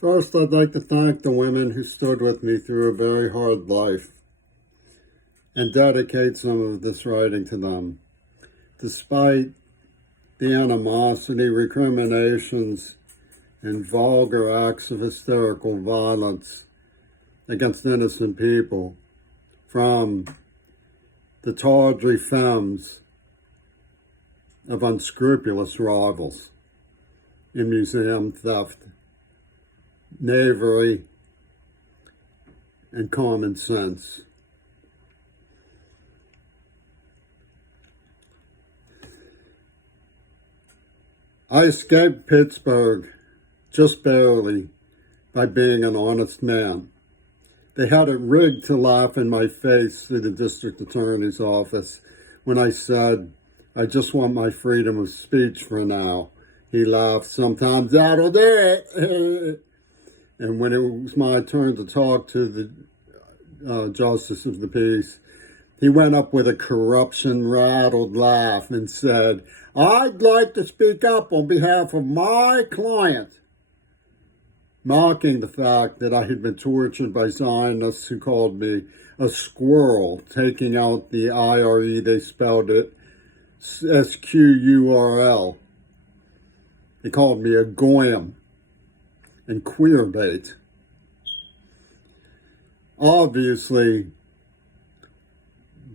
First, I'd like to thank the women who stood with me through a very hard life and dedicate some of this writing to them. Despite the animosity, recriminations, and vulgar acts of hysterical violence against innocent people from the tawdry femmes of unscrupulous rivals in museum theft, knavery, and common sense. I escaped Pittsburgh just barely by being an honest man. They had it rigged to laugh in my face through the district attorney's office when I said, I just want my freedom of speech for now. He laughed, sometimes that'll do it. And when it was my turn to talk to the Justice of the Peace, he went up with a corruption-rattled laugh and said, I'd like to speak up on behalf of my client, mocking the fact that I had been tortured by Zionists who called me a squirrel, taking out the IRE, they spelled it SQURL. They called me a goyim and queerbait. Obviously,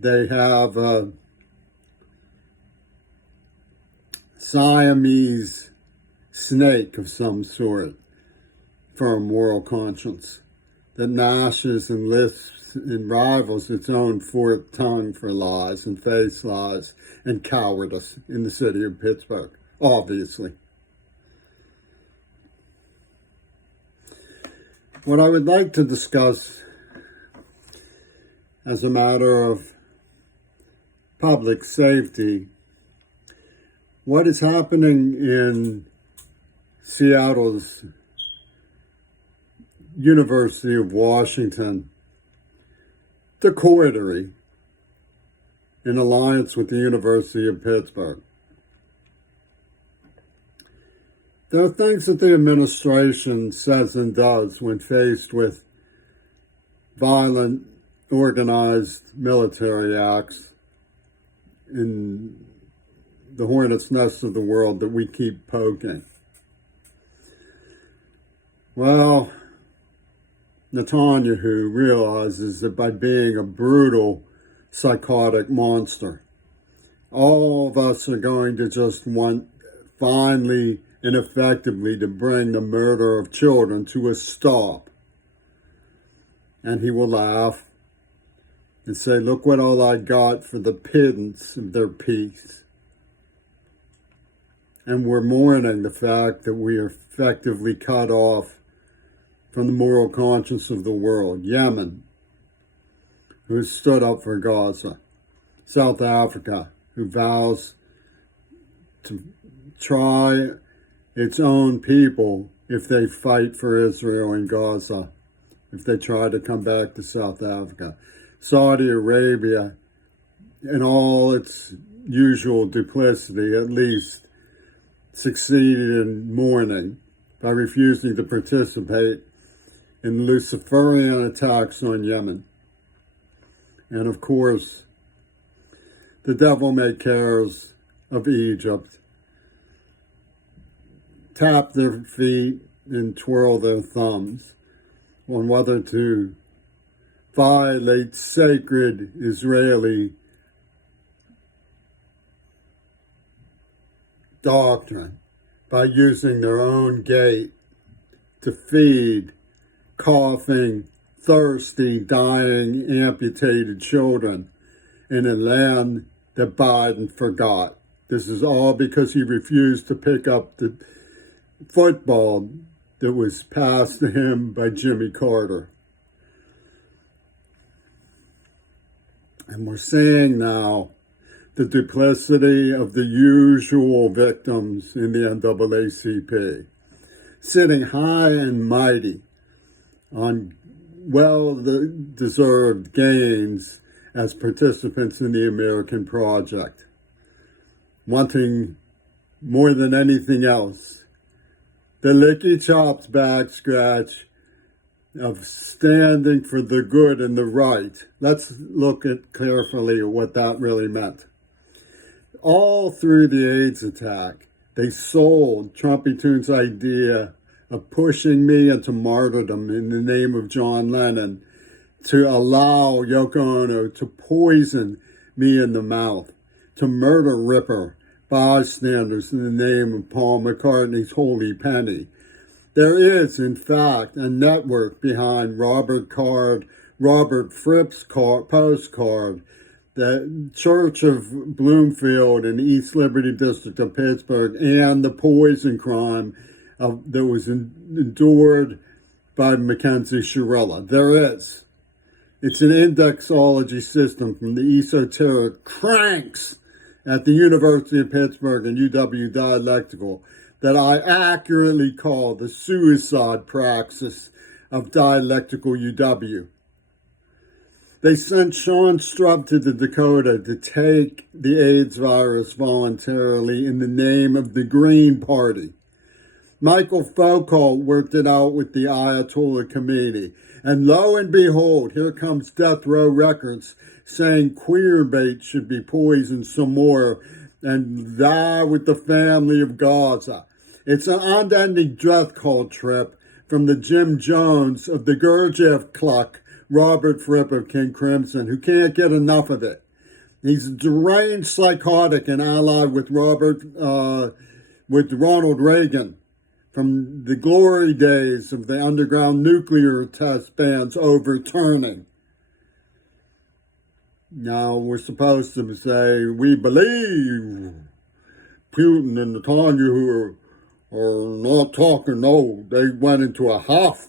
they have a Siamese snake of some sort for a moral conscience that gnashes and lisps and rivals its own forked tongue for lies and face lies and cowardice in the city of Pittsburgh, obviously. What I would like to discuss as a matter of public safety, what is happening in Seattle's University of Washington, the coterie, in alliance with the University of Pittsburgh. There are things that the administration says and does when faced with violent, organized military acts in the hornet's nest of the world that we keep poking. Well, Netanyahu realizes that by being a brutal, psychotic monster, all of us are going to just want finally and effectively to bring the murder of children to a stop. And he will laugh and say, look what all I got for the pittance of their peace. And we're mourning the fact that we are effectively cut off from the moral conscience of the world. Yemen, who has stood up for Gaza. South Africa, who vows to try its own people if they fight for Israel in Gaza, if they try to come back to South Africa. Saudi Arabia, in all its usual duplicity, at least succeeded in mourning by refusing to participate in Luciferian attacks on Yemen. And of course, the devil-may-cares of Egypt tap their feet and twirl their thumbs on whether to violate sacred Israeli doctrine by using their own gate to feed coughing, thirsty, dying, amputated children in a land that Biden forgot. This is all because he refused to pick up the football that was passed to him by Jimmy Carter. And we're seeing now the duplicity of the usual victims in the NAACP, sitting high and mighty on well-deserved gains as participants in the American project, wanting more than anything else the licky chops back scratch of standing for the good and the right. Let's look at carefully at what that really meant. All through the AIDS attack, they sold Trumpy Toon's idea of pushing me into martyrdom in the name of John Lennon to allow Yoko Ono to poison me in the mouth, to murder Ripper bystanders in the name of Paul McCartney's Holy Penny. There is, in fact, a network behind Robert Fripp's postcard, the Church of Bloomfield in the East Liberty District of Pittsburgh, and the poison crime that was endured by Mackenzie Shirella. There is. It's an indexology system from the esoteric cranks at the University of Pittsburgh and UW Dialectical that I accurately call the suicide praxis of Dialectical UW. They sent Sean Strubb to the Dakota to take the AIDS virus voluntarily in the name of the Green Party. Michael Foucault worked it out with the Ayatollah Khomeini. And lo and behold, here comes Death Row Records saying queerbait should be poisoned some more and die with the family of Gaza. It's an unending death cult trip from the Jim Jones of the Gurdjieff Cluck, Robert Fripp of King Crimson, who can't get enough of it. He's a deranged psychotic and allied with Ronald Reagan from the glory days of the underground nuclear test bans overturning. Now we're supposed to say, we believe Putin and Netanyahu are not talking. No, they went into a huff.